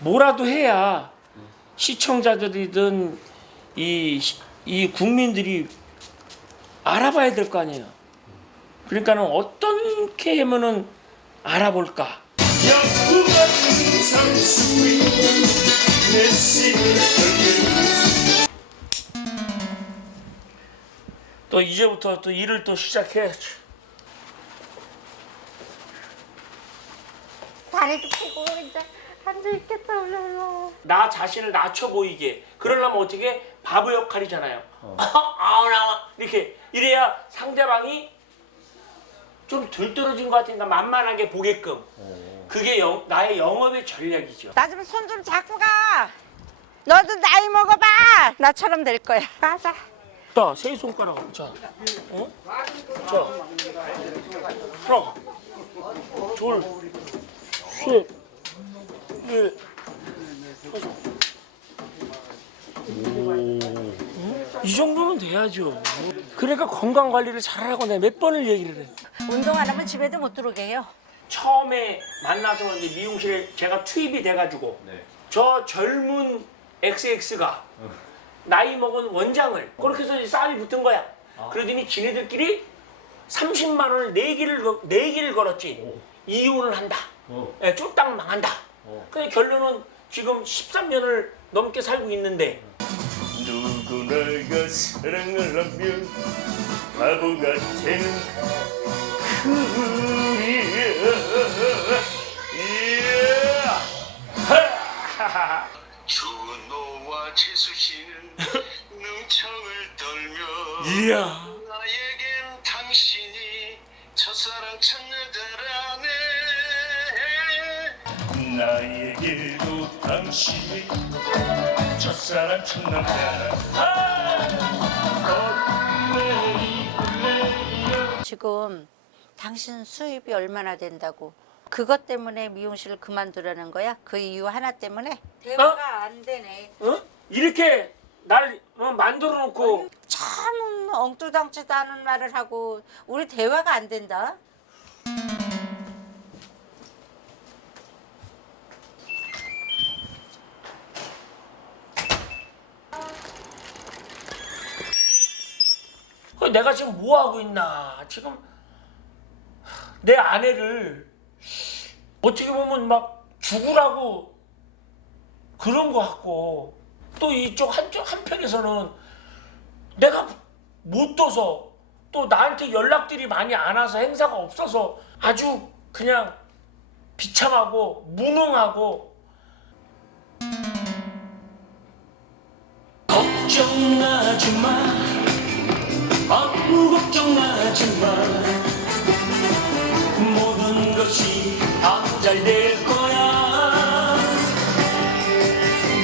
뭐라도 해야 시청자들이든 이, 이 국민들이 알아봐야 될 거 아니에요. 그러니까는 어떻게 하면은 알아볼까? 또 이제부터 또 일을 또 시작해. 다리도 펴고 이제 앉아 있겠다 올라와. 나 자신을 낮춰 보이게 그러려면 어떻게 바보 역할이잖아요. 아우 나 이렇게 이래야 상대방이 좀 들떨어진 것 같으니까 만만하게 보게끔. 그게 영- 나의 영업의 전략이죠. 나 좀 손 좀 잡고 가. 너도 나이 먹어봐. 나처럼 될 거야. 가자. 자, 세 손가락. 자, 어? 자, 하나, 둘, 셋, 넷, 다섯. 오. 이 정도는 돼야죠. 그러니까 건강 관리를 잘하고 내가 몇 번을 얘기를 해. 운동 안 하면 집에도 못 들어오게 해요. 처음에 만나서 이제 미용실에 제가 투입이 돼가지고 저 젊은 XX가 나이 먹은 원장을 그렇게 해서 이제 싸움이 붙은 거야. 그러더니 지네들끼리 30만 원을 네 개를 거- 네 개를 걸었지. 이혼을 한다. 예, 쫄딱 망한다. 근데 결론은 지금 13년을 넘게 살고 있는데 누구나가 사랑을 하면 바보가 되는 그이야 준호와 재수 씨는 능청을 떨며 이야 나에겐 당신이 첫사랑 첫여자라네 나에게도 당신이 첫사랑 첫남자라 지금 당신 수입이 얼마나 된다고? 그것 때문에 미용실을 그만두라는 거야? 그 이유 하나 때문에? 대화가 안 되네. 어? 이렇게 날 어, 만들어 놓고 참 엉뚱당치도 않은 말을 하고 우리 대화가 안 된다. 내가 지금 뭐 하고 있나? 지금 내 아내를 어떻게 보면 막 죽으라고 그런 거 같고 또 이쪽 한쪽 한편에서는 내가 못 둬서 또 나한테 연락들이 많이 안 와서 행사가 없어서 아주 그냥 비참하고 무능하고 걱정하지 마 아무 걱정하지 마